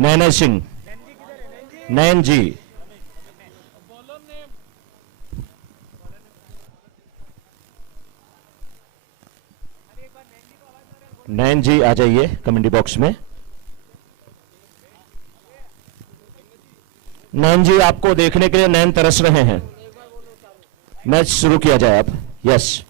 नैना सिंह, नैन जी, नैन जी आ जाइए commentary box में। नैन जी आपको देखने के लिए नैन तरस रहे हैं। मैच शुरू किया जाए अब। यस,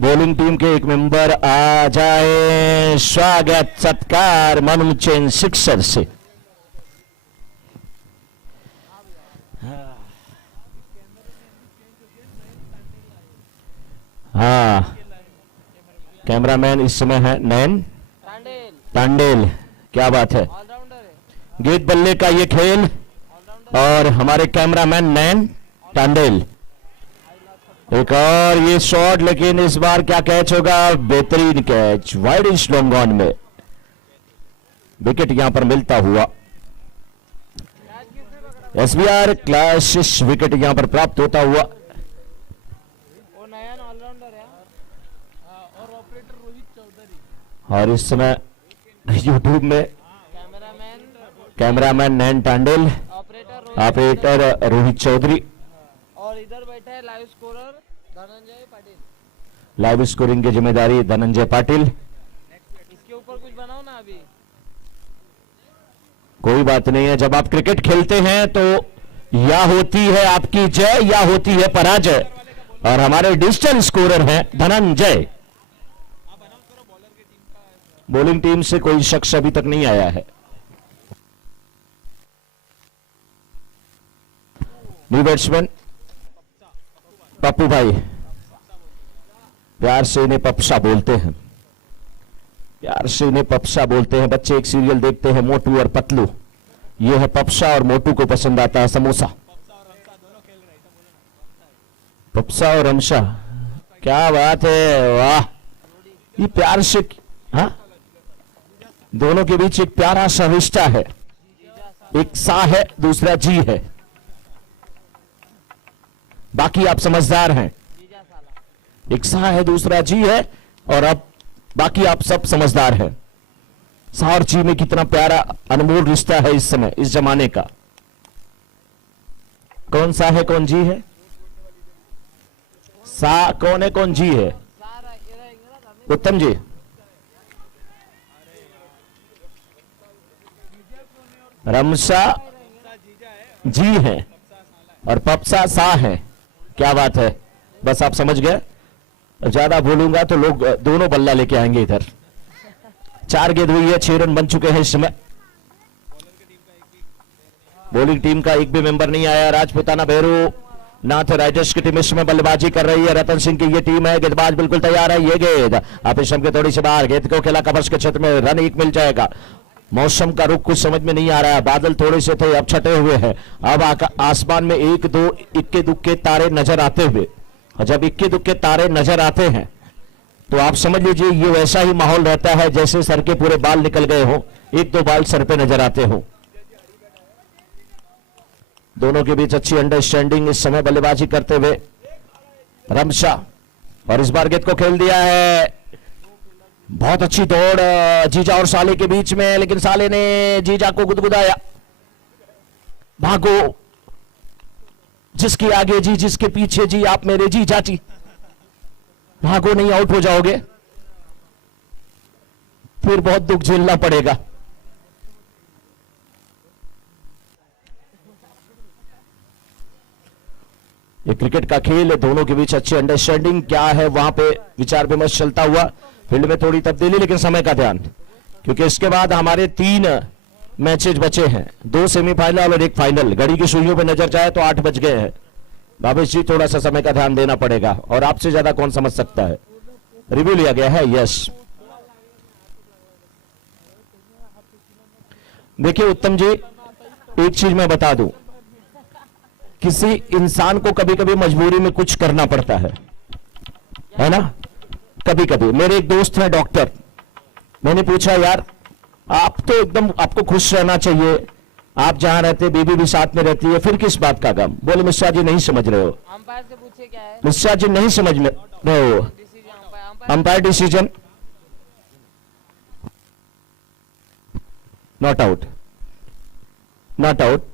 बॉलिंग टीम के एक मेंबर आ जाए। स्वागत सत्कार मनोचेन सिक्सर से। हाँ, कैमरामैन इस समय है नैन तांडेल। क्या बात है, गेंद बल्ले का ये खेल और हमारे कैमरामैन नैन तांडेल। एक और ये शॉट, लेकिन इस बार क्या कैच होगा? बेहतरीन catch, wide inch long on में विकेट यहां पर मिलता हुआ। एसबीआर क्लासिस विकेट यहां पर प्राप्त होता हुआ। और इस समय यूट्यूब में कैमरामैन नैन तांडेल, ऑपरेटर रोहित चौधरी और इधर बैठा है live scorer Dhananjay Patil. Live scoring की जिम्मेदारी धनंजय पाटिल। इसके ऊपर कुछ बनाओ ना अभी। कोई बात नहीं है, जब आप क्रिकेट खेलते हैं तो या होती है आपकी जय या होती है पराजय। और हमारे डिजिटल स्कोरर हैं धनंजय। बॉलिंग टीम से कोई शख्स अभी तक नहीं आया है। न्यू बैट्समैन पप्पू भाई, प्यार से इन्हें पप्सा बोलते हैं, प्यार से इन्हें पप्सा बोलते हैं। बच्चे एक सीरियल देखते हैं मोटू और पतलू, ये है पप्सा और मोटू को पसंद आता है समोसा। पप्सा और रमशा, क्या बात है, वाह। ये प्यार से, हाँ, दोनों के बीच एक प्यारा सा रिश्ता है। एक सा है, दूसरा जी है। बाकी आप समझदार हैं। एक सा है, दूसरा जी है, और अब बाकी आप सब समझदार हैं। सा और जी में कितना प्यारा अनमोल रिश्ता है इस समय, इस जमाने का। कौन सा है, कौन जी है? सा कौन है, कौन जी है? उत्तम जी, रमसा जी है और पप्सा सा है। क्या बात है, बस आप समझ गए। ज्यादा बोलूंगा तो लोग दोनों बल्ला लेके आएंगे इधर। 4 गेंद हुई है, 6 रन बन चुके हैं इस समय। बॉलिंग टीम का एक भी मेंबर नहीं आया। राजपूताना भैरू नाथ राइडर्स की टीम इस समय बल्लेबाजी कर रही है। रतन सिंह की ये टीम है, गेंदबाज बिल्कुल तैयार है। ये गेंद आप इस के थोड़ी सी बाहर, गेंद को खेला कवर्स के क्षेत्र में, रन एक मिल जाएगा। मौसम का रुख कुछ समझ में नहीं आ रहा है, बादल थोड़े से थे, अब छटे हुए हैं। अब आसमान में एक दो इक्के दुक्के तारे नजर आते हुए, और जब इक्के दुक्के तारे नजर आते हैं तो आप समझ लीजिए ये वैसा ही माहौल रहता है जैसे सर के पूरे बाल निकल गए हो, एक दो बाल सर पे नजर आते हो। दोनों के बीच अच्छी अंडरस्टैंडिंग इस समय बल्लेबाजी करते हुए रमशा, और इस बार गेंद को खेल दिया है। बहुत अच्छी दौड़ जीजा और साले के बीच में, लेकिन साले ने जीजा को गुदगुदाया। भागो, जिसके आगे जी, जिसके पीछे जी, आप मेरे जी चाची, भागो नहीं आउट हो जाओगे, फिर बहुत दुख झेलना पड़ेगा। ये क्रिकेट का खेल है, दोनों के बीच अच्छी अंडरस्टैंडिंग क्या है वहां पे विचार विमर्श चलता हुआ। फील्ड में थोड़ी तब्दीली, लेकिन समय का ध्यान, क्योंकि इसके बाद हमारे 3 मैचेज बचे हैं, 2 सेमीफाइनल और 1 फाइनल। घड़ी की सुइयों पे नजर जाए तो 8 बज गए हैं। भावेश जी, थोड़ा सा समय का ध्यान देना पड़ेगा, और आपसे ज्यादा कौन समझ सकता है। रिव्यू लिया गया है, यस। देखिए उत्तम जी, एक चीज मैं बता दूं, किसी इंसान को कभी कभी मजबूरी में कुछ करना पड़ता है ना। कभी कभी मेरे एक दोस्त हैं डॉक्टर, मैंने पूछा यार आप तो एकदम, आपको खुश रहना चाहिए, आप जहां रहते बीबी भी साथ में रहती है, फिर किस बात का गम? बोले मिश्रा जी नहीं समझ रहे हो। अंपायर से पूछे क्या है? मिश्रा जी नहीं समझ में रहे हो। Umpire decision not out, not out.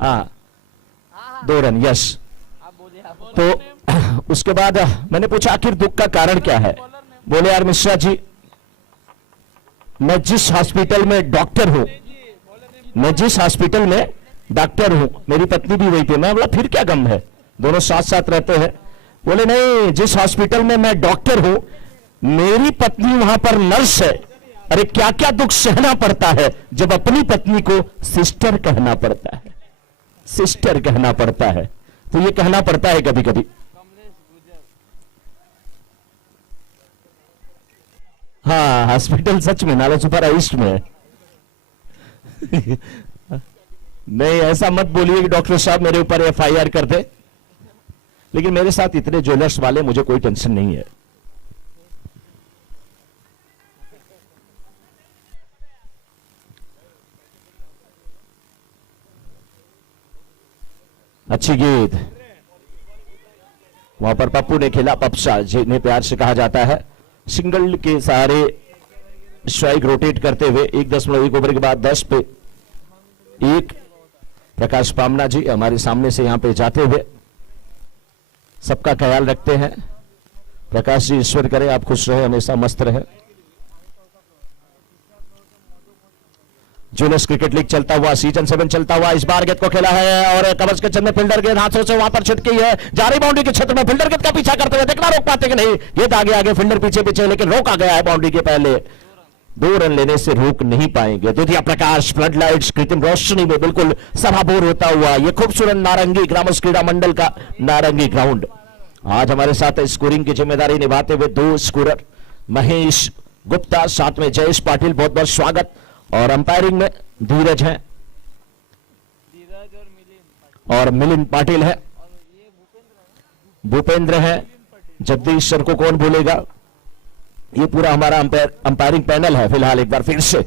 हाँ, 2 रन, यस। आप बोलिए, आप तो उसके बाद मैंने पूछा आखिर दुख का कारण क्या है। बोले यार मिश्रा जी, मैं जिस हॉस्पिटल में डॉक्टर हूं, मैं जिस हॉस्पिटल में डॉक्टर हूं, मेरी पत्नी भी वहीं पे। मैं बोला फिर क्या गम है, दोनों साथ साथ रहते हैं। बोले नहीं, जिस हॉस्पिटल में मैं डॉक्टर हूं, मेरी पत्नी वहां पर नर्स है। अरे क्या क्या दुख सहना पड़ता है जब अपनी पत्नी को सिस्टर कहना पड़ता है, सिस्टर कहना पड़ता है। तो ये कहना पड़ता है कभी कभी। कमलेश गुजर। हाँ, हॉस्पिटल सच में नाला सुपारा ईस्ट में है। नहीं, ऐसा मत बोलिए कि डॉक्टर साहब मेरे ऊपर एफआईआर कर दे। लेकिन मेरे साथ इतने ज्वेलर्स वाले, मुझे कोई टेंशन नहीं है। अच्छी गेंद वहां पर पप्पू ने खेला, पप्सा जिन्हें प्यार से कहा जाता है। सिंगल के सहारे स्ट्राइक रोटेट करते हुए 1.1 ओवर के बाद 10 पे 1 प्रकाश पामना जी हमारे सामने से यहां पे जाते हुए सबका ख्याल रखते हैं। प्रकाश जी, ईश्वर करे आप खुश रहे, हमेशा मस्त रहे। ज्वेलर्स क्रिकेट लीग चलता हुआ, सीजन 7 चलता हुआ। इस बार गेंद को खेला है और कवच के चंद में फील्डर गेंद हाथों से वहां पर छिटकी है। जा रही बाउंड्री के क्षेत्र में, फील्डर गेंद का पीछा करते हुए देखना रोक पाते कि नहीं। गेंद आगे आगे, फील्डर पीछे पीछे, लेकिन रोका गया है बाउंड्री के पहले। 2 रन लेने से रोक नहीं पाएंगे। द्वितीय प्रकाश फ्लड लाइट्स कृत्रिम रोशनी में बिल्कुल सराबोर होता हुआ ये खूबसूरत नारंगी ग्रामोस क्रीड़ा मंडल का नारंगी ग्राउंड। आज हमारे साथ स्कोरिंग की जिम्मेदारी निभाते हुए 2 स्कोरर महेश गुप्ता, साथ में जयेश पाटिल, बहुत बहुत स्वागत। और अंपायरिंग में धीरज है धीरज और और मिलिंद पाटिल है, और ये भूपेंद्र भूपेंद्र है। जगदीश सर को कौन भूलेगा। ये पूरा हमारा अंपायरिंग पैनल है। फिलहाल एक बार फिर से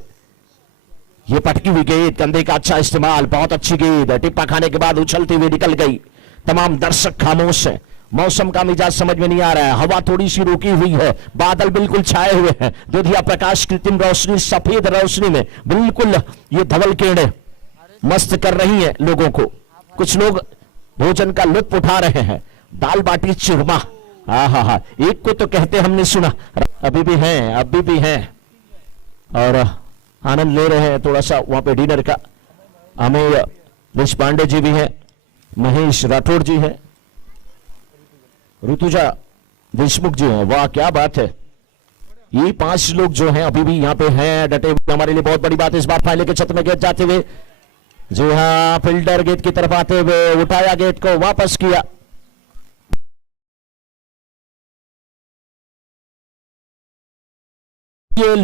ये पटकी हुई गेंद, कंधे का अच्छा इस्तेमाल, बहुत अच्छी गेंद, टिप्पा खाने के बाद उछलती हुई निकल गई। तमाम दर्शक खामोश है। मौसम का मिजाज समझ में नहीं आ रहा है, हवा थोड़ी सी रुकी हुई है, बादल बिल्कुल छाए हुए हैं। दुधिया प्रकाश कृत्रिम रोशनी, सफेद रोशनी में बिल्कुल ये धवल किरणें मस्त कर रही हैं लोगों को। कुछ लोग भोजन का लुत्फ उठा रहे हैं। दाल बाटी चूरमा, हा, एक को तो कहते हमने सुना, अभी भी हैं, अभी भी हैं और आनंद ले रहे हैं थोड़ा सा वहां पे डिनर का। हमें देशपांडे जी भी हैं, महेश राठौड़ जी हैं, ऋतुजा देशमुख जी हैं। वाह क्या बात है। ये 5 लोग जो हैं अभी भी यहाँ पे हैं डटे हुए। हमारे लिए बहुत बड़ी बात है। इस बार फाइनल के छत्र में गेंद जाते हुए, जी हाँ, फील्डर गेंद की तरफ आते हुए उठाया, गेंद को वापस किया। ये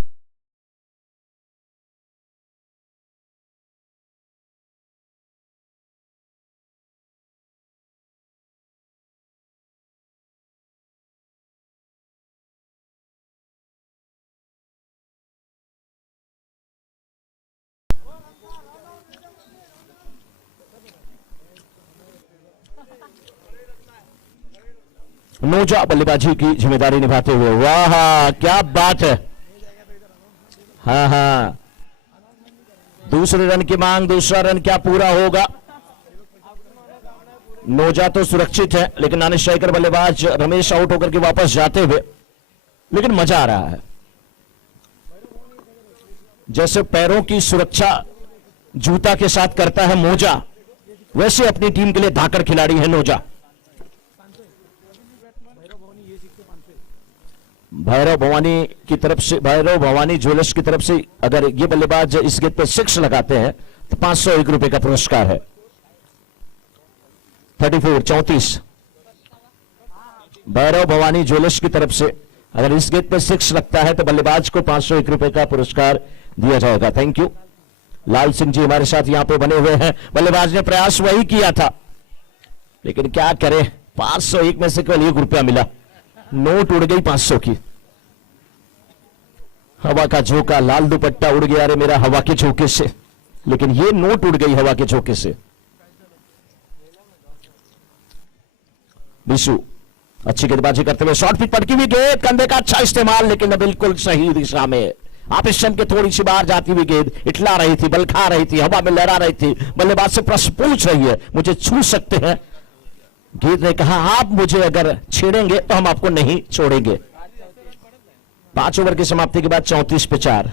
नोजा बल्लेबाजी की जिम्मेदारी निभाते हुए, वाह क्या बात है। हाँ, दूसरे रन की मांग, दूसरा रन क्या पूरा होगा। नोजा तो सुरक्षित है, लेकिन नॉन स्ट्राइकर बल्लेबाज रमेश आउट होकर के वापस जाते हुए, लेकिन मजा आ रहा है। जैसे पैरों की सुरक्षा जूता के साथ करता है मोजा, वैसे अपनी टीम के लिए धाकड़ खिलाड़ी है नोजा। भैरव भवानी की तरफ से, भैरव भवानी ज्वेलर्स की तरफ से अगर ये बल्लेबाज इस गेंद पर 6 लगाते हैं तो 501 रुपए का पुरस्कार है। 34 भैरव भवानी ज्वेलर्स की तरफ से अगर इस गेंद पर 6 लगता है तो बल्लेबाज को 501 रुपए का पुरस्कार दिया जाएगा। Thank you. लाल सिंह जी हमारे साथ यहां पे बने हुए हैं। बल्लेबाज ने प्रयास वही किया था, लेकिन क्या करें, 501 में से केवल 1 रुपया मिला। नोट उड़ गई 500 की। हवा का झोंका, लाल दुपट्टा उड़ गया रे मेरा हवा के झोंके से, लेकिन ये नोट उड़ गई हवा के झोंके से। बिशु अच्छी गेंदबाजी करते हुए शॉर्ट पिच पटकी हुई गेंद, कंधे का अच्छा इस्तेमाल, लेकिन बिल्कुल सही दिशा में आप इस समय के थोड़ी सी बाहर जाती हुई गेंद इटला रही थी, बल खा रही थी, हवा में लहरा रही थी। बल्लेबाज से प्रश्न पूछ रही है, मुझे छू सकते हैं? गेंद ने कहा आप मुझे अगर छेड़ेंगे तो हम आपको नहीं छोड़ेंगे। 5 ओवर की समाप्ति के बाद 34 पे 4।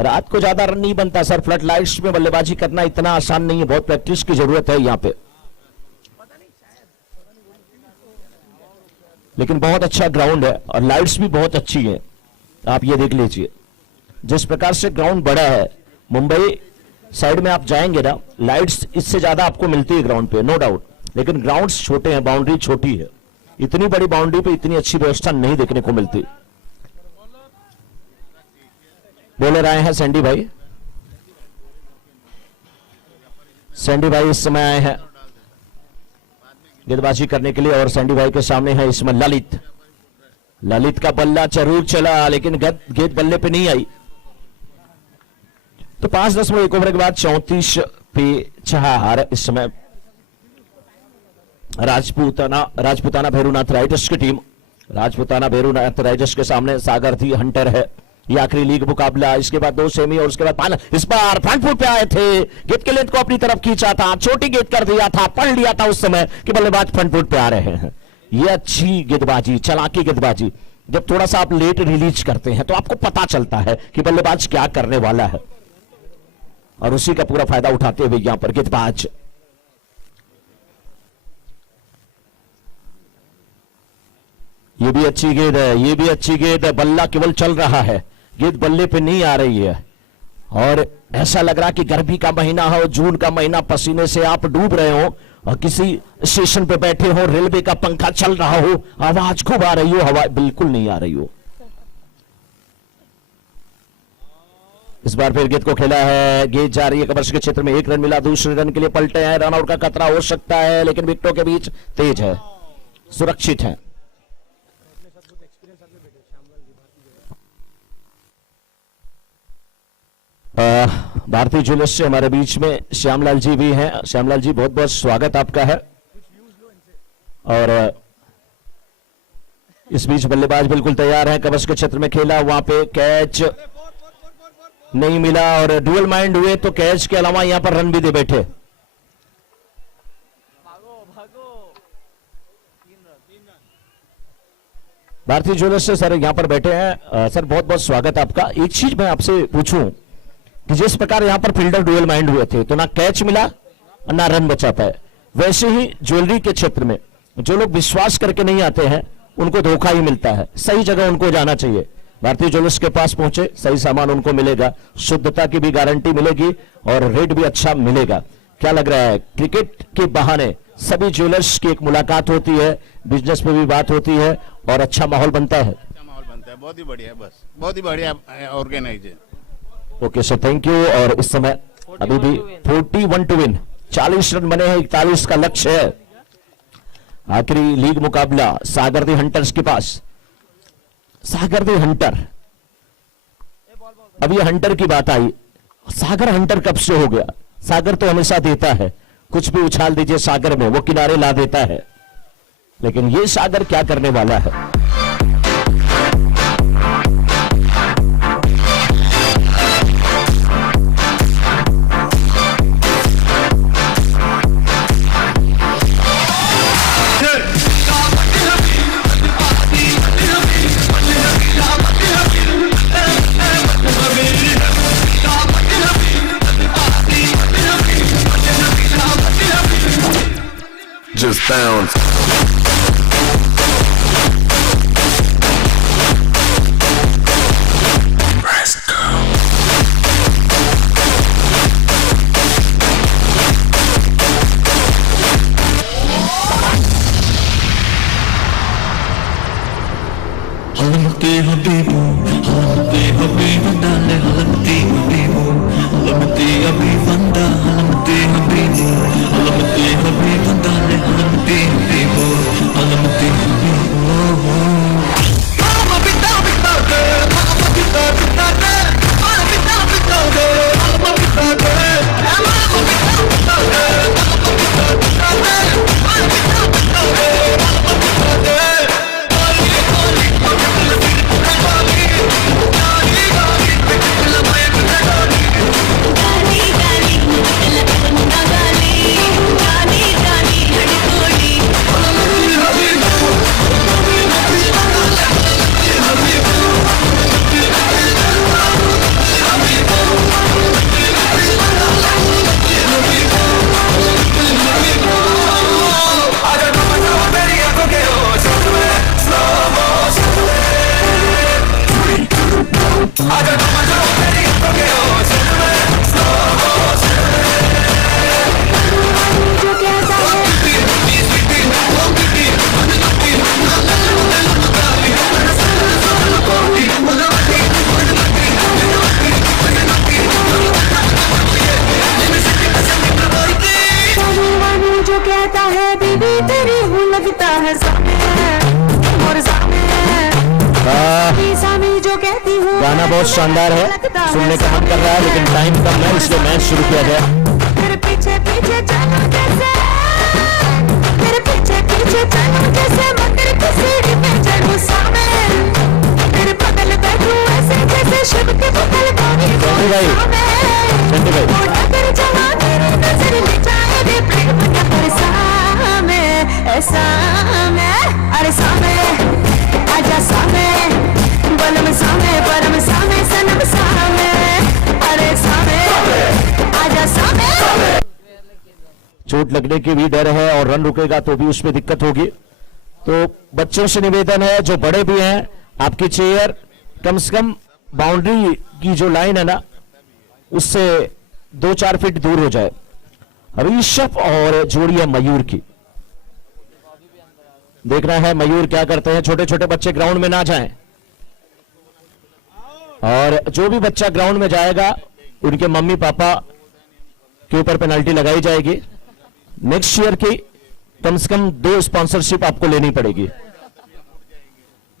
रात को ज्यादा रन नहीं बनता सर, फ्लड लाइट्स में बल्लेबाजी करना इतना आसान नहीं है, बहुत प्रैक्टिस की जरूरत है यहां पे। लेकिन बहुत अच्छा ग्राउंड है और लाइट्स भी बहुत अच्छी है। आप ये देख लीजिए जिस प्रकार से ग्राउंड बड़ा है, मुंबई साइड में आप जाएंगे ना, लाइट्स इससे ज्यादा आपको मिलती है ग्राउंड पे, नो डाउट। लेकिन ग्राउंड्स छोटे हैं, बाउंड्री छोटी है, इतनी बड़ी बाउंड्री पे इतनी अच्छी व्यवस्था नहीं देखने को मिलती। बॉलर आए हैं सैंडी भाई, सैंडी भाई इस समय आए हैं गेंदबाजी करने के लिए और सैंडी भाई के सामने है इसमें ललित। ललित का बल्ला जरूर चला लेकिन गेंद बल्ले पे नहीं आई। तो 5.1 ओवर के बाद 34 पे 4 इस समय राजपूताना भैरूनाथ राइडर्स की टीम। राजपूताना भैरूनाथ राइडर्स के सामने सागरथी हंटर है। ये आखिरी लीग मुकाबला, इसके बाद 2 सेमी और उसके बाद फाइनल। इस बार फ्रंट फुट पे आए थे, गेंद के लेंथ को अपनी तरफ खींचा था, छोटी गेंद कर दिया था, पढ़ लिया था उस समय कि बल्लेबाज फ्रंट फुट पे आ रहे हैं। ये अच्छी गेंदबाजी, चालाकी गेंदबाजी। जब थोड़ा सा आप लेट रिलीज करते हैं तो आपको पता चलता है कि बल्लेबाज क्या करने वाला है और उसी का पूरा फायदा उठाते हुए यहां पर गेंदबाज ये भी अच्छी गेंद है, ये भी अच्छी गेंद है, बल्ला केवल चल रहा है, गेंद बल्ले पे नहीं आ रही है। और ऐसा लग रहा कि गर्मी का महीना हो, जून का महीना, पसीने से आप डूब रहे हो और किसी स्टेशन पे बैठे हो, रेलवे का पंखा चल रहा हो, आवाज खूब आ रही हो, हवा बिल्कुल नहीं आ रही हो। इस बार फिर गेंद को खेला है, गेंद जा रही है कवर्स के क्षेत्र में, 1 रन मिला, दूसरे रन के लिए पलटे हैं, रन आउट का खतरा हो सकता है लेकिन विकेटों के बीच तेज है, सुरक्षित है। भारतीय ज्वेलर्स से हमारे बीच में श्यामलाल जी भी हैं। श्यामलाल जी बहुत बहुत स्वागत आपका है। और इस बीच बल्लेबाज बिल्कुल तैयार है, कवर्स के क्षेत्र में खेला, वहां पे कैच नहीं मिला और डुअल माइंड हुए तो कैच के अलावा यहां पर रन भी दे बैठे। भारतीय ज्वेलर्स से सर यहां पर बैठे हैं, सर बहुत बहुत स्वागत आपका। एक चीज मैं आपसे पूछूं कि जिस प्रकार यहां पर फील्डर डुअल माइंड हुए थे तो ना कैच मिला ना रन बचा पाए, वैसे ही ज्वेलरी के क्षेत्र में जो लोग विश्वास करके नहीं आते हैं उनको धोखा ही मिलता है। सही जगह उनको जाना चाहिए। भारतीय ज्वेलर्स के पास पहुंचे, सही सामान उनको मिलेगा, शुद्धता की भी गारंटी मिलेगी और रेट भी अच्छा मिलेगा। क्या लग रहा है, क्रिकेट के बहाने सभी ज्वेलर्स की एक मुलाकात होती है, बिजनेस में भी बात होती है और अच्छा माहौल बनता है। अच्छा माहौल बनता है, बहुत ही बढ़िया, बस बहुत ही बढ़िया ऑर्गेनाइज है। Okay sir, thank you. और इस समय अभी भी 41 टू विन, 40 रन बने हैं, 41 का लक्ष्य है। आखिरी लीग मुकाबला सागरदी हंटर्स के पास। सागरदी हंटर, अब ये हंटर की बात आई, सागर हंटर कब से हो गया? सागर तो हमेशा देता है, कुछ भी उछाल दीजिए सागर में वो किनारे ला देता है, लेकिन ये सागर क्या करने वाला है? Just bounce. Halamati habibu, halamati habibu, dale halamati habibu, halamati habibanda, halamati habibu, halamati habibu, dale halamati habibu, halamati habibu. Mama pita pita de, mama pita pita de, mama pita pita de, mama pita de, mama pita pita de, mama pita pita de, mama pita pita de. लगता है सामे और सामे सामी जो कहती हूँ गाना बहुत शानदार है, सुनने का मन कर रहा है, लेकिन टाइम कम है, इसलिए मैच शुरू किया जाए। तेरे पीछे पीछे चलो जैसे, तेरे पीछे पीछे चलो जैसे मंदिर की सीढ़ी पे चढ़ूं सामे, तेरे बगल बैठूं ऐसे जैसे शिव के बगल गौरी चंदू भाई, चंदू भाई, मोटा कर जवा तेरी नजर ले जाए रे प्रेम का सामे ऐसा मैं अरे सामे आजा सामे बलम सामे परम सामे सनम सामे अरे सामे आजा सामे। चोट लगने की भी डर है और रन रुकेगा तो भी उसमें दिक्कत होगी। तो बच्चों से निवेदन है, जो बड़े भी हैं, आपकी चेयर कम से कम बाउंड्री की जो लाइन है ना, उससे 2-4 फीट दूर हो जाए। ऋषभ और जोड़ी है मयूर की, देखना है मयूर क्या करते हैं। छोटे छोटे बच्चे ग्राउंड में ना जाएं, और जो भी बच्चा ग्राउंड में जाएगा उनके मम्मी पापा के ऊपर पेनल्टी लगाई जाएगी। नेक्स्ट ईयर की कम से कम 2 स्पॉन्सरशिप आपको लेनी पड़ेगी,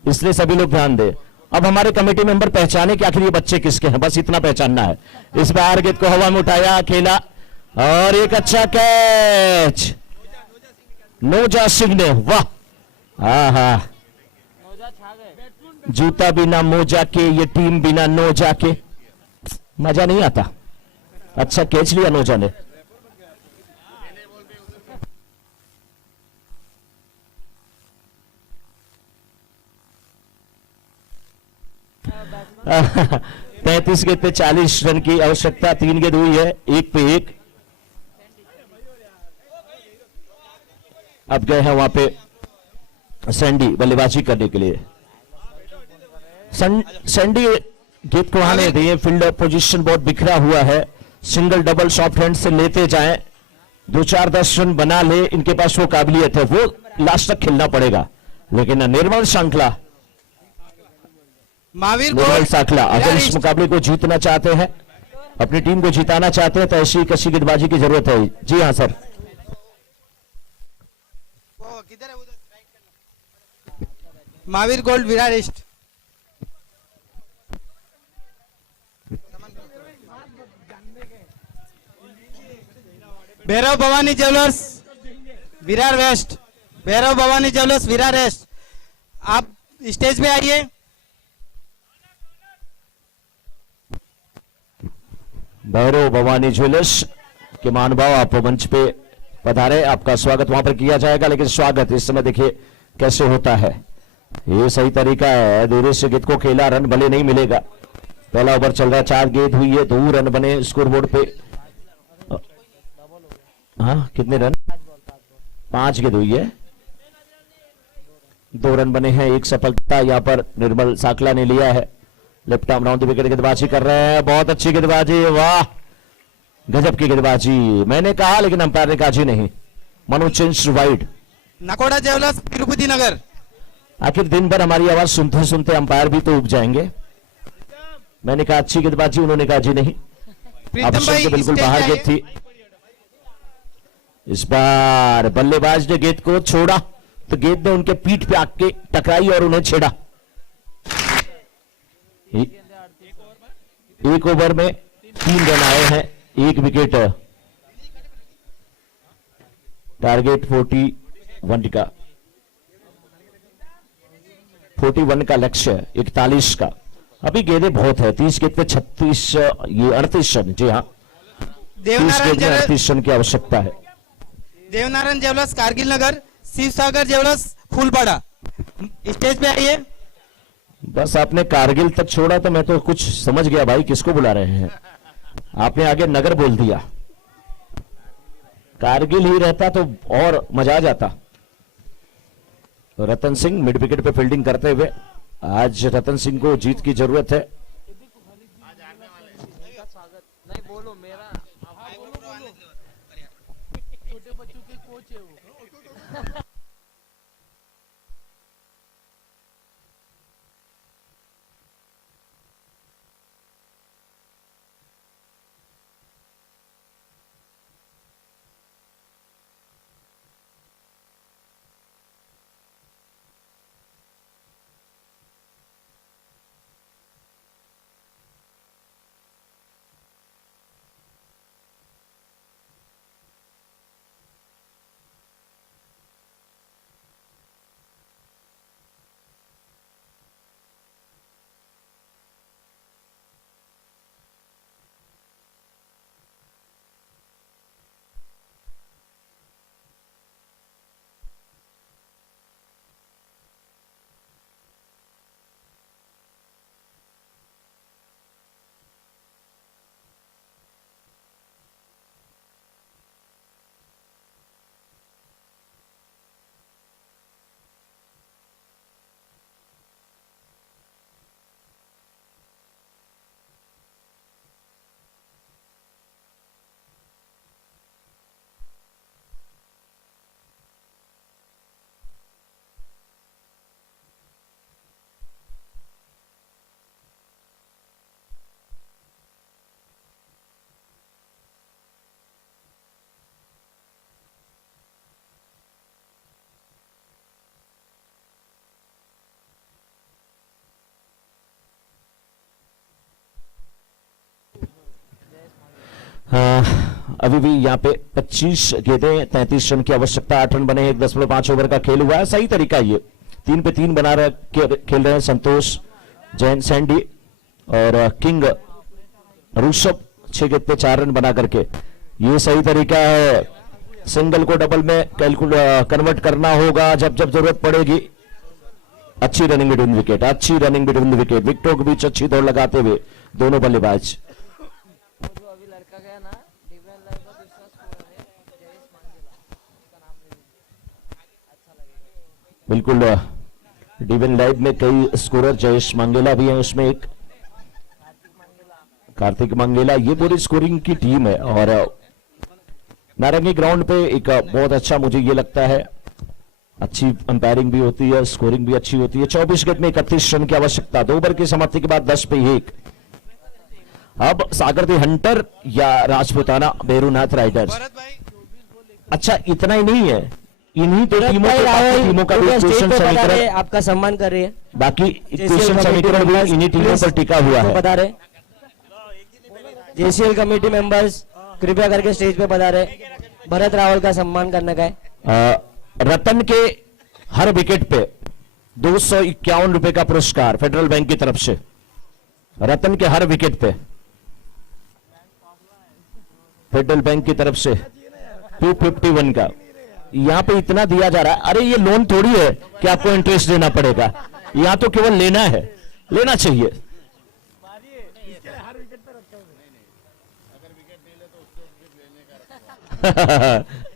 इसलिए सभी लोग ध्यान दें। अब हमारे कमेटी मेंबर पहचाने कि आखिर ये बच्चे किसके हैं, बस इतना पहचानना है। इस बार गेंद को हवा में उठाया, खेला और एक अच्छा कैच नौजा सिंह ने, वाह हा, नौजा छा गए। जूता बिना मोजा के, ये टीम बिना नौजा के, मजा नहीं आता। अच्छा कैच लिया नौजा ने। बैट्समैन 35 गेंद पे 40 रन की आवश्यकता, 3 गेंद हुई है, 1 पे 1। अब गए हैं वहां पे सैंडी बल्लेबाजी करने के लिए। सैंडी गेंद को आने दिए, फील्ड पोजीशन बहुत बिखरा हुआ है, सिंगल डबल सॉफ्ट हैंड से लेते जाएं, 2-4-10 रन बना ले, इनके पास वो काबिलियत है, वो लास्ट तक खेलना पड़ेगा। लेकिन निर्मल सांखला, महावीर निर्मल गोल्ड सांखला अगर इस मुकाबले को जीतना चाहते हैं, अपनी टीम को जिताना चाहते हैं, तो ऐसी कसी गेंदबाजी की जरूरत है। जी हाँ सर। वो किधर है उधर स्ट्राइक करना। Mahavir gold Virar east. Bhairav Bhavani jewellers Virar west, Bhairav Bhavani jewellers Virar west, आप स्टेज पे आइए। भैरव भवानी ज्वेलर्स के महानुभाव आप मंच पे पधारे, आपका स्वागत वहां पर किया जाएगा। लेकिन स्वागत इस समय देखिए कैसे होता है, ये सही तरीका है। धीरे से गेंद को खेला, रन भले नहीं मिलेगा। पहला ओवर चल रहा है, 4 गेंद हुई है, 2 रन बने स्कोर बोर्ड पे। हाँ कितने रन? 5 गेंद हुई है, 2 रन बने हैं, 1 सफलता यहाँ पर निर्मल सांखला ने लिया है। Left arm round the wicket गेंदबाजी कर रहे हैं, बहुत अच्छी गेंदबाजी, वाह गजब की गेंदबाजी। मैंने कहा लेकिन अंपायर ने कहा जी नहीं। Manu change wide. Nakoda jewellers Tirupati Nagar. आखिर दिन भर हमारी आवाज सुनते सुनते अंपायर भी तो उब जाएंगे। मैंने कहा अच्छी गेंदबाजी, उन्होंने कहा जी नहीं। प्रीतम ऑप्शन भाई के बिल्कुल स्टेज बाहर पे गेंद आइए। थी। इस बार बल्लेबाज ने गेंद को छोड़ा तो गेंद ने उनके पीठ पे आके टकराई और उन्हें छेड़ा। एक ओवर में 3 रन आए हैं, 1 विकेट। टारगेट 41 का, 41 का लक्ष्य 41 का। अभी गेंदें बहुत है, 30 गेंद पे 36, ये 38 रन। जी हाँ, 30 देवनारायण गेंद में ज्वेलर्स 38 रन की आवश्यकता है। देवनारायण ज्वेलर्स कारगिल नगर, शिव सागर ज्वेलर्स फूलपाड़ा, स्टेज पे आइए। बस आपने कारगिल तक छोड़ा तो मैं तो कुछ समझ गया भाई किसको बुला रहे हैं। आपने आगे नगर बोल दिया, कारगिल ही रहता तो और मजा आ जाता। रतन सिंह मिड विकेट पे फील्डिंग करते हुए, आज रतन सिंह को जीत की जरूरत है। स्वागत नहीं बोलो मेरा, छोटे बच्चों के कोच है वो। अभी भी यहाँ पे 25 गेंदें 33 रन की आवश्यकता, 8 रन बने, 1.5 ओवर का खेल हुआ है। सही तरीका ये 3 पे 3 बना रहे खेल रहे हैं संतोष, जैन सैंडी और किंग ऋषभ 6 गेंद पे 4 रन बना करके। ये सही तरीका है, सिंगल को डबल में कन्वर्ट करना होगा जब जब जरूरत पड़ेगी। अच्छी रनिंग बिटवीन विकेट, अच्छी रनिंग बिटवीन विकेट, विकेटों के बीच अच्छी दौड़ लगाते हुए दोनों बल्लेबाज। वो जो अभी लड़का गया ना डिवेन लाइव का दूसरा स्कोर है जयेश मांगेला, उसका नाम ले लीजिए, अच्छा लगेगा। बिल्कुल डिवेन लाइव में कई स्कोरर, जयेश मंगेला भी है उसमें एक, कार्तिक मंगेला। ये पूरी स्कोरिंग की टीम है और नारंगी ग्राउंड पे एक बहुत अच्छा मुझे ये लगता है, अच्छी अंपायरिंग भी होती है, स्कोरिंग भी अच्छी होती है। 24 गेंद में 31 रन की आवश्यकता, 2 ओवर की समाप्ति के बाद 10 पे 1। अब सागर दी हंटर या राजपूताना बेरूनाथ राइडर्स। अच्छा इतना ही नहीं है, इन्हीं दो टीमों के बाकी टीमों का भी क्वेश्चन समीकरण, आपका सम्मान कर रही है, बाकी क्वेश्चन समीकरण भी इन्हीं टीमों पर टिका हुआ है। बता रहे जेसीएल कमेटी मेंबर्स कृपया करके स्टेज पे बता रहे, भरत रावल का सम्मान करने का है। रतन के हर विकेट पे 251 रुपए का पुरस्कार फेडरल बैंक की तरफ से, रतन के हर विकेट पे फेडरल बैंक की तरफ से 251 का। यहां पे इतना दिया जा रहा है, अरे ये लोन थोड़ी है कि आपको इंटरेस्ट देना पड़ेगा, यहां तो केवल लेना है, लेना चाहिए।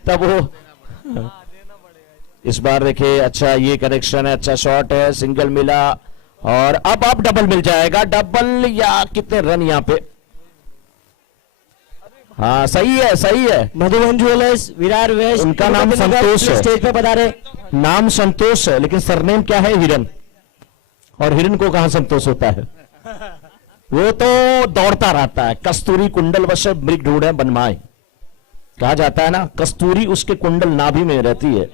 तब वो इस बार देखिए, अच्छा ये कनेक्शन है, अच्छा शॉट है, सिंगल मिला और अब डबल मिल जाएगा, डबल या कितने रन यहां पे। हाँ सही है, सही है। मधुबन ज्वेलर्स विरार वेस्ट, उनका नाम संतोष है, स्टेज पे बता रहे, नाम संतोष है लेकिन सरनेम क्या है, हिरन। और हिरन को कहां संतोष होता है, वो तो दौड़ता रहता है। कस्तूरी कुंडल वश मृग ढूंढे बनमाए, कहा जाता है ना, कस्तूरी उसके कुंडल नाभि में रहती है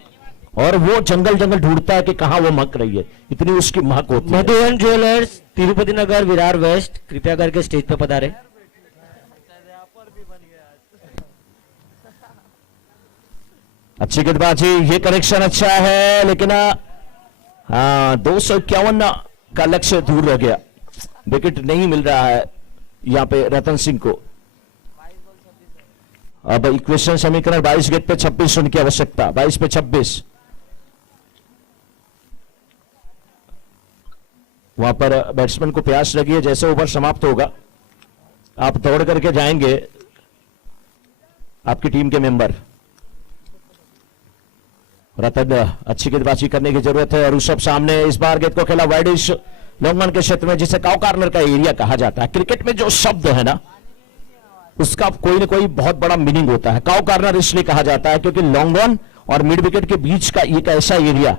और वो जंगल जंगल ढूंढता है कि कहां वो महक रही है, इतनी उसकी महक होती है। मधुबन ज्वेलर्स तिरुपति नगर विरार वेस्ट कृपया करके स्टेज पे पधारे। अच्छी गेंदबाजी, ये कनेक्शन अच्छा है लेकिन हाँ 251 का लक्ष्य दूर रह गया, विकेट नहीं मिल रहा है यहां पे रतन सिंह को। अब इक्वेशन समीकरण 22 गेंद पे 26 रन की आवश्यकता, 22 पे 26। वहां पर बैट्समैन को प्यास लगी है, जैसे ओवर समाप्त होगा आप दौड़ करके जाएंगे, आपकी टीम के मेंबर। रतन अच्छी गेंदबाजी करने की जरूरत है और ऋषभ सामने, इस बार गेंद को खेला वाइडिश लॉन्ग ऑन के क्षेत्र में, जिसे काउ कार्नर का एरिया कहा जाता है। क्रिकेट में जो शब्द है ना उसका कोई ना कोई बहुत बड़ा मीनिंग होता है। काउ कार्नर इसलिए कहा जाता है क्योंकि लॉन्ग ऑन और मिड विकेट के बीच का एक ऐसा एरिया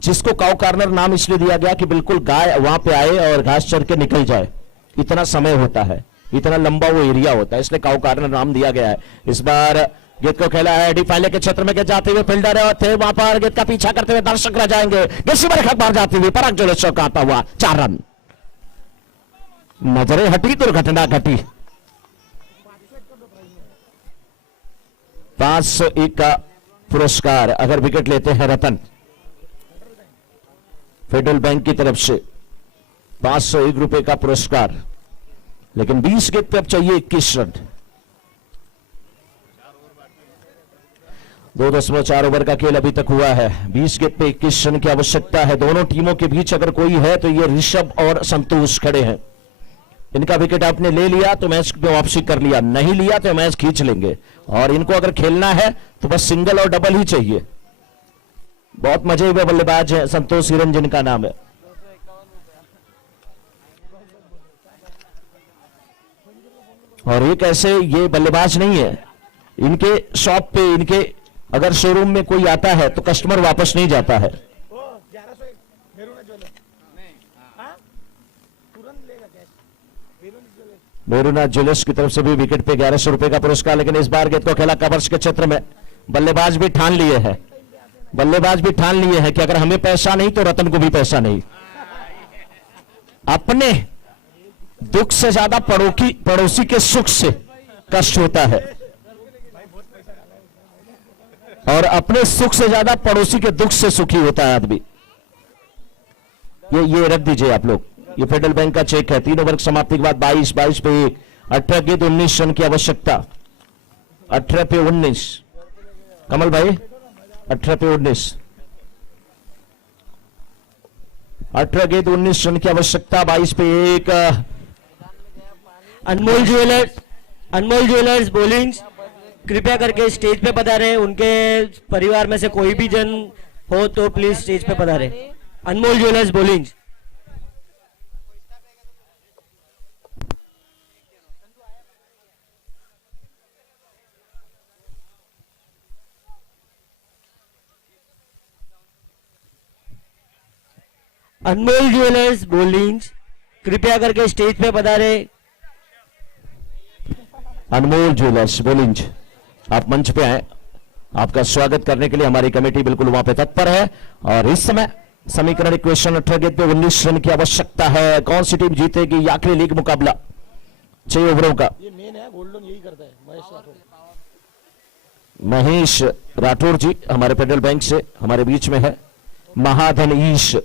जिसको काउ कार्नर नाम इसलिए दिया गया कि बिल्कुल गाय वहां पे आए और घास चर के निकल जाए, इतना समय होता है, इतना लंबा वो एरिया होता है, इसलिए काउ कार्नर नाम दिया गया है। इस बार गेंद को खेला है डी फाइले के क्षेत्र में, जाते हुए फील्डर थे वहां पर, गेंद का पीछा करते हुए दर्शक रह जाएंगे, बार जाती हुई पराग जो चौक आता हुआ 4 रन। नजरें हटी, दुर्घटना घटी। 501 का पुरस्कार अगर विकेट लेते हैं रतन फेडरल बैंक की तरफ से, 501 रुपए का पुरस्कार, लेकिन 20 गेंद पे अब चाहिए 21 रन। 2.4 ओवर का खेल अभी तक हुआ है, 20 गेंद पे 21 रन की आवश्यकता है। दोनों टीमों के बीच अगर कोई है तो ये ऋषभ और संतोष खड़े हैं। इनका विकेट आपने ले लिया तो मैच में वापसी कर लिया, नहीं लिया तो मैच खींच लेंगे, और इनको अगर खेलना है तो बस सिंगल और डबल ही चाहिए। बहुत मजे हुए बल्लेबाज है संतोष हिरन जिनका नाम है। और एक ऐसे ये बल्लेबाज नहीं है, इनके शॉप पे, इनके अगर शोरूम में कोई आता है तो कस्टमर वापस नहीं जाता है। बेरूनाथ ज्वेलर्स की तरफ से भी विकेट पे 1100 रुपए का पुरस्कार, लेकिन इस बार गेंद को खेला कवर्स के क्षेत्र में। बल्लेबाज भी ठान लिए हैं, बल्लेबाज भी ठान लिए हैं कि अगर हमें पैसा नहीं तो रतन को भी पैसा नहीं। अपने दुख से ज्यादा पड़ोसी के सुख से कष्ट होता है, और अपने सुख से ज्यादा पड़ोसी के दुख से सुखी होता है आदमी। ये रख दीजिए आप लोग, ये फेडरल बैंक का चेक है। 3 ओवर समाप्ति के बाद 22 पे 1, 18 गेंद 19 रन की आवश्यकता। 18 पे 19 कमल भाई, 18 पे 19, 18 गेंद 19 रन की आवश्यकता। 22 पे 1। अनमोल ज्वेलर्स बॉलिंग कृपया करके स्टेज पे पधारे। उनके परिवार में से कोई भी जन हो तो प्लीज स्टेज पे पधारे। अनमोल ज्वेलर्स बॉलिंग। अनमोल ज्वेलर्स बॉलिंग कृपया करके स्टेज पे पधारे। अनमोल ज्वेलर्स बोलिंज, आप मंच पे आए। आपका स्वागत करने के लिए हमारी कमेटी बिल्कुल वहां पे तत्पर है। और इस समय समीकरण इक्वेशन 18 गेंद पे 19 रन की आवश्यकता है। कौन सी टीम जीतेगी ये आखिरी लीग मुकाबला 6 ओवरों का। ये मेन है, गोल्ड लोन यही करता है महेश राठौर। महेश राठौर जी हमारे फेडरल बैंक से हमारे बीच में है। महाधन ईश,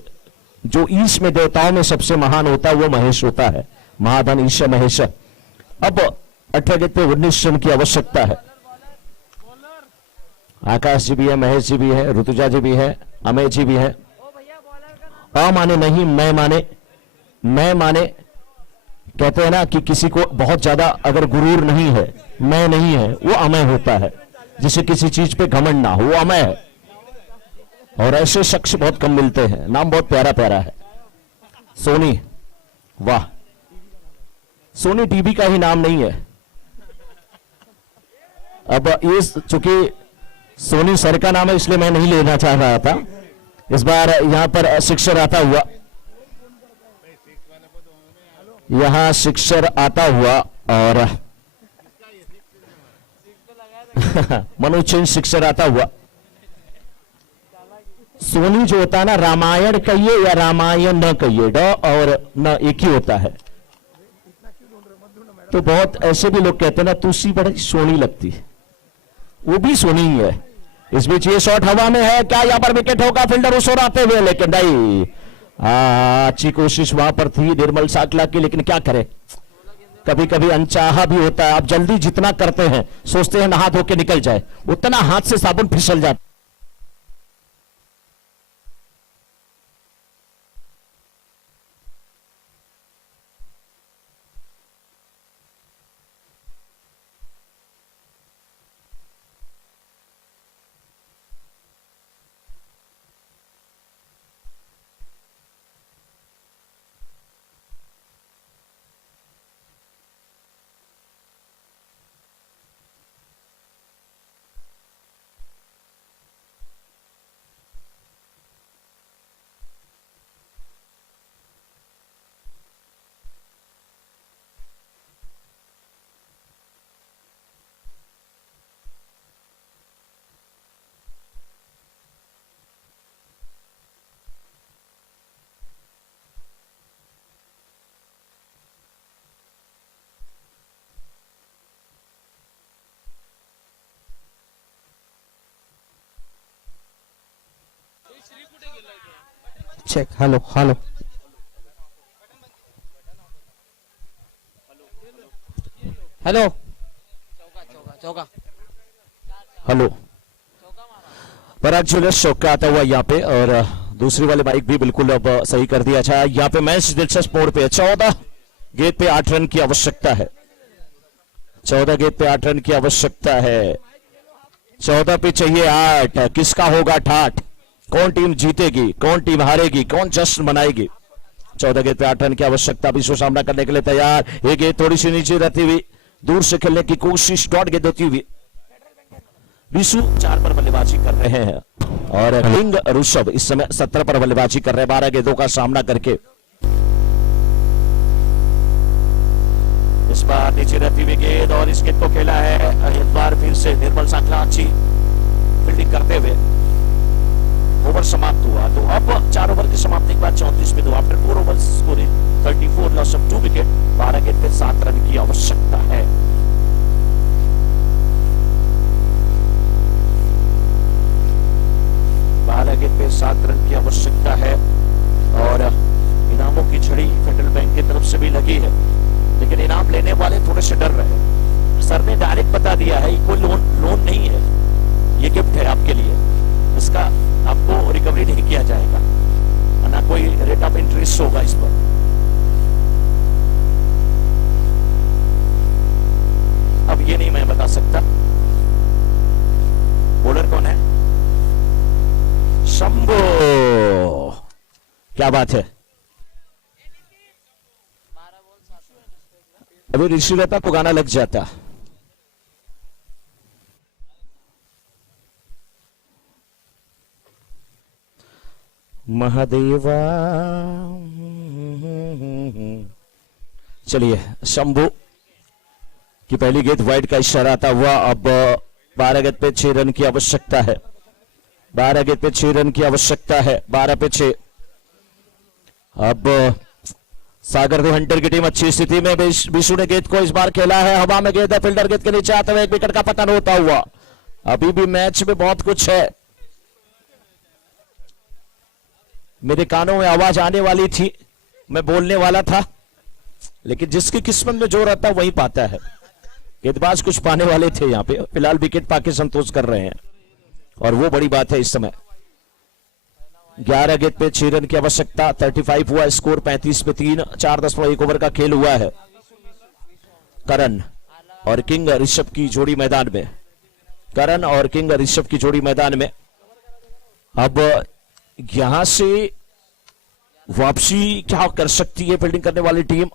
जो ईश में देवताओं में सबसे महान होता है वो महेश होता है। महाधन ईश महेश। अब 18 गेंद पे 19 रन की आवश्यकता है। आकाश जी भी है, महेश जी भी है, ऋतुजा जी भी है, अमेय जी भी है। माने नहीं मैं माने, मैं माने कहते हैं ना कि किसी को बहुत ज्यादा अगर गुरूर नहीं है, मैं नहीं है, वो अमय होता है। जिसे किसी चीज पे घमंड ना हो वो अमय है। और ऐसे शख्स बहुत कम मिलते हैं। नाम बहुत प्यारा प्यारा है, सोनी। वाह, सोनी टीवी का ही नाम नहीं है। अब ये चूंकि सोनी सर का नाम है इसलिए मैं नहीं लेना चाह रहा था। इस बार यहां पर सिक्सर आता हुआ, यहां सिक्सर आता हुआ और मनोज सिंह सिक्सर आता हुआ। सोनी जो होता है ना, रामायण कहिए या रामायण न कहिए, ड और न एक ही होता है। तो बहुत ऐसे भी लोग कहते हैं ना, तुलसी बड़ी सोनी लगती है, वो भी सोनी ही है। इस बीच ये शॉट हवा में है, क्या यहां पर विकेट होगा? फील्डर उस ओर आते हुए, लेकिन नहीं। अच्छी कोशिश वहां पर थी निर्मल साकला की, लेकिन क्या करे, कभी कभी अनचाहा भी होता है। आप जल्दी जितना करते हैं, सोचते हैं नहा धो के निकल जाए, उतना हाथ से साबुन फिसल जाता। Check. Hello hello hello hello. Parag jewellers चौका आता हुआ यहाँ पे, और दूसरी वाले बाइक भी बिल्कुल अब सही कर दिया जाए। यहाँ पे मैच दिलचस्प मोड़ पे 14 गेंद पे 8 रन की आवश्यकता है। 14 गेंद पे 8 रन की आवश्यकता है। 14 पे चाहिए 8। किसका होगा ठाठ? कौन टीम जीतेगी, कौन टीम हारेगी, कौन जश्न मनाएगी? 14 गेंद पे 8 रन की आवश्यकता। विश्व सामना करने के लिए तैयार। एक गेंद थोड़ी सी नीचे रहती हुई, दूर से खेलने की कोशिश, डॉट गेंद होती हुई। विशु 4 पर बल्लेबाजी कर रहे हैं और किंग ऋषभ इस समय 17 पर बल्लेबाजी कर रहे हैं, 12 गेंदों का सामना करके। इस बार नीचे रहती हुई गेंद और इस गेंद को खेला है एक बार फिर से निर्मल साकला, अच्छी फील्डिंग करते हुए। ओवर समाप्त हुआ, तो अब 4 ओवर की समाप्ति के बाद 34 में 2 after 4 over scoring 34, loss of 2 wicket. 12 गेंद पे 7 रन की आवश्यकता है। डायरेक्ट बता दिया है, कोई लोन नहीं है, ये गिफ्ट है आपके लिए, इसका आपको रिकवरी नहीं किया जाएगा, ना कोई रेट ऑफ इंटरेस्ट होगा इस पर। अब ये नहीं मैं बता सकता बॉलर कौन है। शंभू, क्या बात है। अभी ऋषि रहता तो गाना लग जाता। महादेवा, चलिए शंभू की पहली गेंद वाइड का इशारा आता हुआ। अब 12 गेंद पे 6 रन की आवश्यकता है, 12 गेंद पे 6 रन की आवश्यकता है, 12 पे 6। अब सागर दो हंटर की टीम अच्छी स्थिति में, विशु ने गेंद को इस बार खेला है, हवा में गेंद है, फील्डर गेंद के नीचे आते हुए एक विकेट का पतन होता हुआ। अभी भी मैच में बहुत कुछ है, मेरे कानों में आवाज आने वाली थी, मैं बोलने वाला था, लेकिन जिसकी किस्मत में जो रहता वही पाता है। गेंदबाज कुछ पाने वाले थे यहाँ पे, फिलहाल विकेट पाके संतोष कर रहे हैं और वो बड़ी बात है इस समय। 11 गेंद पे 6 रन की आवश्यकता, 35 हुआ स्कोर, 35 पे 3, 4.1 ओवर का खेल हुआ है। करण और किंग ऋषभ की जोड़ी मैदान में, करण और किंग ऋषभ की जोड़ी मैदान में। अब यहां से वापसी क्या कर सकती है फील्डिंग करने वाली टीम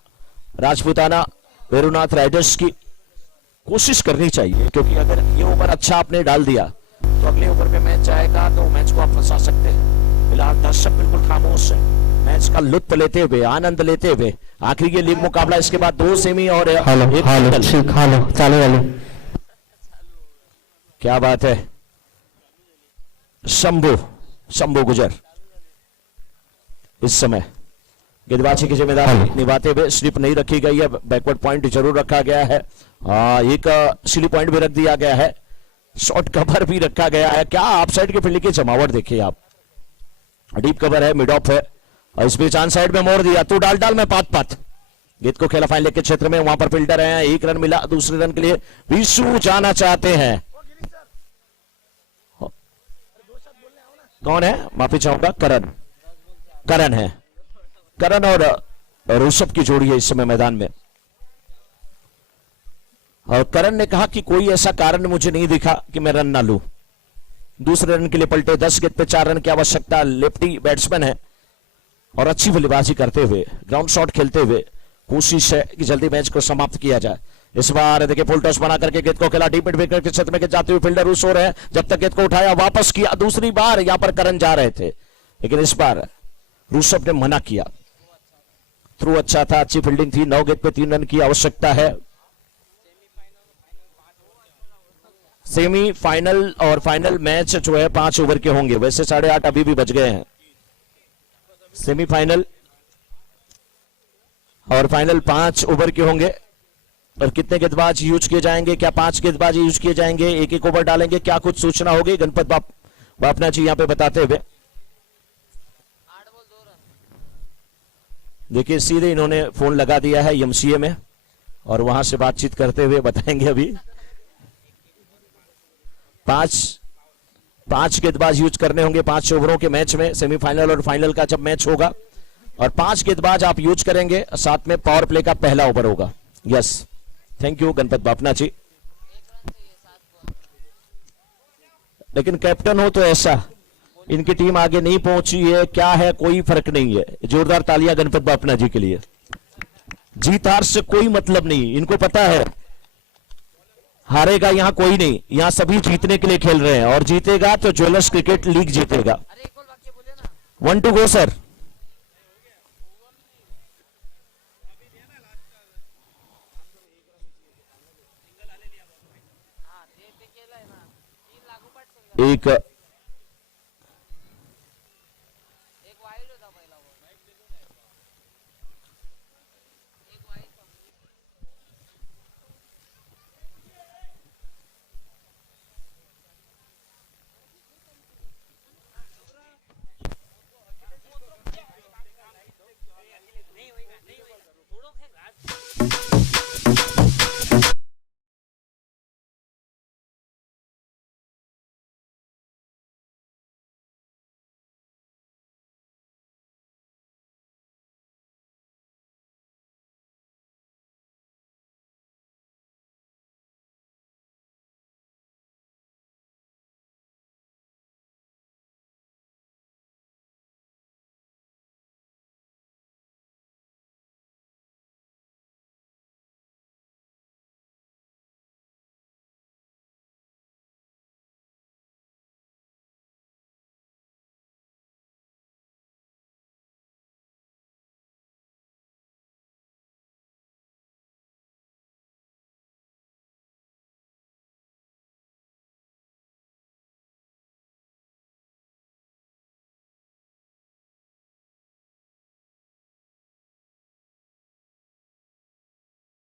राजपूताना भैरवनाथ राइडर्स की, कोशिश करनी चाहिए, क्योंकि अगर ये ओवर अच्छा आपने डाल दिया तो अगले ओवर में मैच जाएगा तो मैच को आप फंसा सकते हैं। फिलहाल दर्शक बिल्कुल खामोश है, मैच का लुत्फ लेते हुए, आनंद लेते हुए। आखिरी ये लीग मुकाबला, इसके बाद 2 सेमी और एक फाइनल। चालू। क्या बात है। शंभू गुजर इस समय गेंदबाजी की जिम्मेदारी निभाते हुए, स्लिप नहीं रखी गई है, बैकवर्ड पॉइंट जरूर रखा गया है, एक स्लिप पॉइंट भी रख दिया गया है, शॉर्ट कवर भी रखा गया है। क्या आप साइड के फील्डिंग की जमावट देखिए आप, डीप कवर है, मिड ऑफ है, और इस बीच ऑन साइड में मोड़ दिया, तू डाल में पात गेंद को खेला फाइनल के क्षेत्र में, वहां पर फील्डर है, 1 रन मिला, दूसरे रन के लिए विशु जाना चाहते हैं। कौन है, माफी चाहूंगा, करण है, करण और ऋषभ की जोड़ी है इस समय मैदान में। और करण ने कहा कि कोई ऐसा कारण मुझे नहीं दिखा कि मैं रन ना लूं। दूसरे रन के लिए पलटे, 10 गेंद पे 4 रन की आवश्यकता। लेफ्टी बैट्समैन है और अच्छी बल्लेबाजी करते हुए, ग्राउंड शॉट खेलते हुए कोशिश है कि जल्दी मैच को समाप्त किया जाए। इस बार देखिए फुल टॉस बना करके गेंद को खेला, डीप मिड विकेट के क्षेत्र में जाते हुए फील्डर रूस हो रहे हैं, जब तक गेंद को उठाया वापस किया। दूसरी बार यहां पर करण जा रहे थे, लेकिन इस बार ऋषभ ने मना किया। थ्रू अच्छा था, अच्छी फील्डिंग थी। 9 गेंद पे 3 रन की आवश्यकता है। सेमीफाइनल और फाइनल मैच जो है 5 ओवर के होंगे, वैसे 8:30 अभी भी बच गए हैं। सेमीफाइनल और फाइनल 5 ओवर के होंगे। और कितने गेंदबाज यूज किए जाएंगे, क्या 5 गेंदबाज यूज किए जाएंगे, एक ओवर डालेंगे, क्या कुछ सूचना होगी, गणपत बापना जी यहां पे बताते हुए। देखिए सीधे इन्होंने फोन लगा दिया है एमसीए में और वहां से बातचीत करते हुए बताएंगे। अभी 5 गेंदबाज यूज करने होंगे 5 ओवरों के मैच में, सेमीफाइनल और फाइनल का जब मैच होगा। और 5 गेंदबाज आप यूज करेंगे, साथ में पावर प्ले का पहला ओवर होगा। Yes, thank you Ganpat Bapna ji. लेकिन कैप्टन हो तो ऐसा, इनकी टीम आगे नहीं पहुंची है, क्या है कोई फर्क नहीं है। जोरदार तालियां गणपत बापना जी के लिए। जीत हार से कोई मतलब नहीं, इनको पता है हारेगा यहां कोई नहीं, यहां सभी जीतने के लिए खेल रहे हैं, और जीतेगा तो ज्वेलर्स क्रिकेट लीग जीतेगा। 1 to go सर। एक